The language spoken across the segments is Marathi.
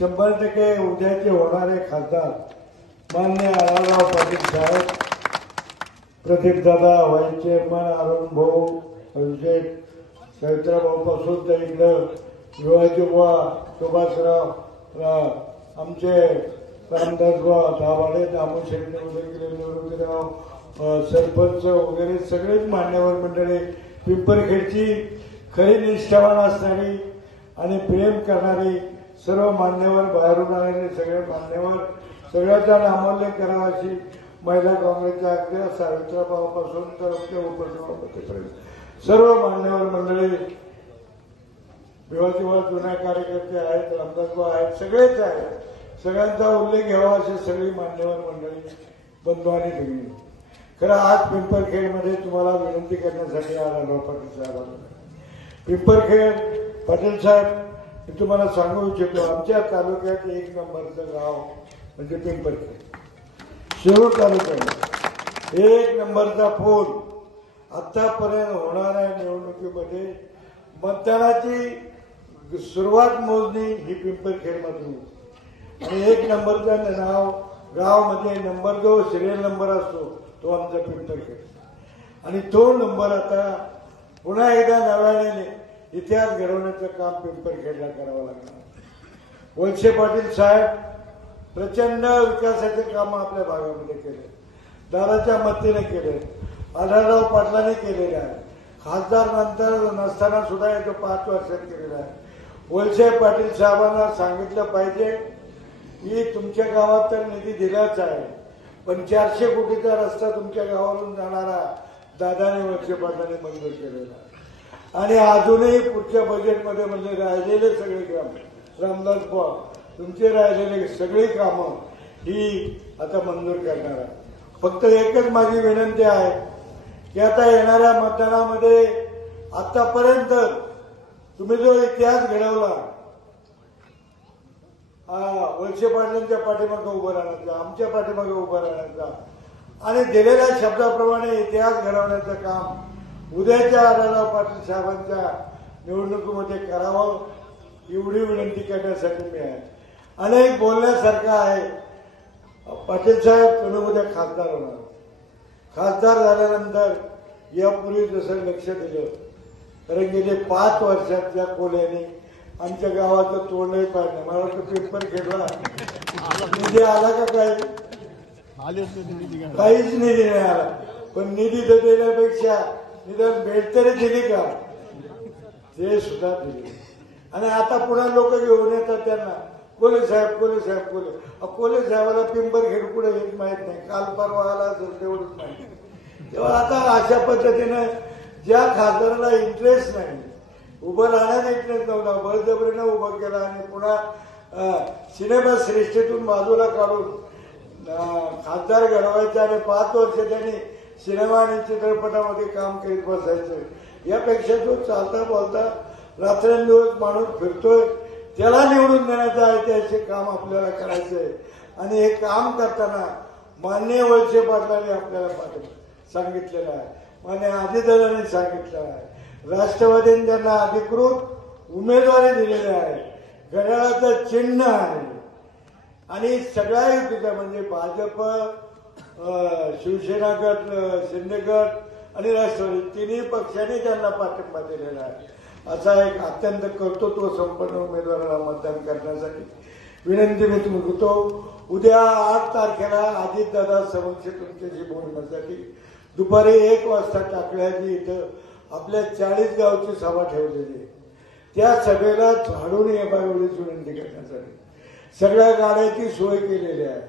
100% उद्याचे होणारे खासदार माननीय आढळराव पाटील साहेब, प्रदीपदादा, व्हाईस चेअरमन अरुण भाऊ, अभिषेक, सवित्राभाऊ पासून तर इकडं युवाजी बुवा, सुभाषराव, आमचे रामदास बुवा दाभाडे, दामू शेट्टी वगैरे, निवृत्तीराव, सरपंच वगैरे सगळेच मान्यवर मंडळी, पिंपरखेडची खरी निष्ठावान असणारी आणि प्रेम करणारी सर्व मान्यवर, बाहेरून आलेले सगळे मान्यवर, सगळ्याचा नामोल्लेख करावा अशी महिला काँग्रेसच्या अगदी सावित्राबापासून तर उपसभापतीपर्यंत सर्व मान्यवर मंडळी, विवाजीवा जुन्या कार्यकर्ते आहेत, रामदासबा आहेत, सगळेच आहेत, सगळ्यांचा उल्लेख घ्यावा अशी सगळी मान्यवर मंडळी, बंधू आणि भगिनी. खरं आज पिंपरखेडमध्ये तुम्हाला विनंती करण्यासाठी आढळराव पाटील साहेब आले. पिंपरखेड पाटील साहेब, मी तुम्हाला सांगू इच्छितो, आमच्या तालुक्यात 1 नंबरचं गाव म्हणजे पिंपरखेड. शिरूर तालुक्यात 1 नंबरचा फोन. आतापर्यंत होणाऱ्या निवडणुकीमध्ये मतदानाची सुरुवात मोजणी ही पिंपरखेडमधून आणि 1 नंबरचं नाव गाव म्हणजे नंबर जो सिरियल नंबर असतो तो आमचा पिंपरखेड आणि तो नंबर आता पुन्हा एकदा नव्याने इतिहास घडवण्याचं काम पिंपरखेडला करावं लागणार. वळसे पाटील साहेब प्रचंड विकासाचे काम आपल्या भागामध्ये केले, दादाच्या मतीने केले, आढळराव पाटलांनी केलेले आहे, खासदार नंतर नसताना सुद्धा येतो 5 वर्षात केलेला आहे. वळसे पाटील साहेबांना सांगितलं पाहिजे की तुमच्या गावात तर निधी दिलाच आहे, पण 400 कोटीचा रस्ता तुमच्या गावावरून जाणारा दादाने वळसे पाटलांनी मंजूर केलेला आणि अजूनही पुढच्या बजेटमध्ये म्हणजे राहिलेले सगळे काम, रामदास बुवा तुमचे राहिलेले सगळी कामं ही आता मंजूर करणार आहे. फक्त एकच माझी विनंती आहे की आता येणाऱ्या मतदानामध्ये आतापर्यंत तुम्ही जो इतिहास घडवला, वळसे पाटलांच्या पाठीमागे उभं राहण्याचा, आमच्या मागे उभं राहण्याचा आणि दिलेल्या शब्दाप्रमाणे इतिहास घडवण्याचं काम उद्याच्या आढळराव पाटील साहेबांच्या निवडणुकीमध्ये करावं एवढी विनंती करण्यासाठी मी आहे. अनेक बोलण्यासारखं आहे. पाटील साहेब तुम्ही उद्या खासदार होणार. खासदार झाल्यानंतर यापूर्वी जसं लक्ष दिलं, कारण गेले 5 वर्षात त्या कोल्ह्याने आमच्या गावाचं तोंडही पाडलं. मला वाटतं पिंपरखेडला निधी आला का काही? काहीच निधी नाही आला. पण निधी तर देण्यापेक्षा निदान भेट तरी दिली का? ते सुद्धा दिले. आणि आता पुन्हा लोक घेऊन येतात त्यांना, कोले साहेब कोले साहेब कोले. कोले साहेबाला पिंपरखेड पुढे येत माहित नाही, काल परवा आला असेल तेवढंच माहिती. तेव्हा आता अशा पद्धतीनं ज्या खासदाराला इंटरेस्ट नाही, उभं राहण्याचा इंटरेस्ट नव्हता, बळजबरीनं उभं केला आणि पुन्हा सिनेमा श्रेष्ठीतून बाजूला काढून खासदार घडवायचे आणि 5 वर्ष त्यांनी सिनेमा आणि चित्रपटामध्ये काम करीत बसायचं. यापेक्षा जो चालता बोलता रात्रंदिवस माणूस फिरतोय त्याला निवडून देण्याचं ऐतिहासिक काम आपल्याला करायचंय. आणि हे काम करताना माननीय वळसे पाटलांनी आपल्याला सांगितलेलं आहे, माननीय अजितदादांनी सांगितलेलं आहे, राष्ट्रवादीने त्यांना अधिकृत उमेदवारी दिलेली आहे, घड्याळाचं चिन्ह आहे आणि सगळ्या युतीचा म्हणजे भाजप, शिवसेना गट, शिंदे गट आणि राष्ट्रवादी तिन्ही पक्षांनी त्यांना पाठिंबा दिलेला आहे. असा एक अत्यंत कर्तृत्व संपन्न उमेदवाराला मतदान करण्यासाठी विनंती मी तुम्ही करतो. उद्या 8 तारखेला अजितदादा समक्ष तुमच्याशी बोलण्यासाठी दुपारी 1 वाजता टाकळ्याची इथं आपल्या 40 गावची सभा ठेवलेली आहे. त्या सभेला झाडून एवढीच विनंती करण्यासाठी सगळ्या गाड्याची सोय केलेली आहे.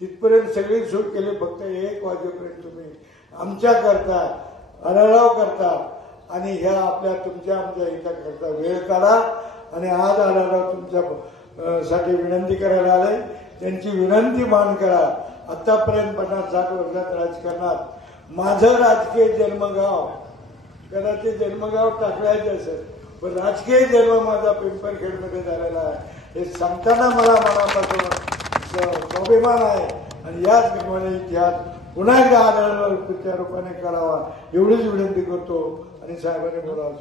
तिथपर्यंत सगळी सोय केली. फक्त 1 वाजेपर्यंत तुम्ही आमच्या करता, आढळराव करता आणि ह्या आपल्या तुमच्या आमच्या हिताकरता वेळ काढा. आणि आज आढळराव तुमच्या साठी विनंती करायला आले, त्यांची विनंती मान करा. आतापर्यंत 50-60 वर्षात राजकारणात माझं राजकीय जन्मगाव, कदाचित जन्मगाव टाकळ्याचे असेल, पण राजकीय जन्म माझा पिंपरखेडमध्ये झालेला आहे. हे सांगताना मला मनापासून स्वाभिमान आहे. आणि याच प्रमाणे इतिहास पुन्हा एकदा आढळराव त्या रूपाने करावा एवढीच विनंती करतो आणि साहेबांनी बोलावं.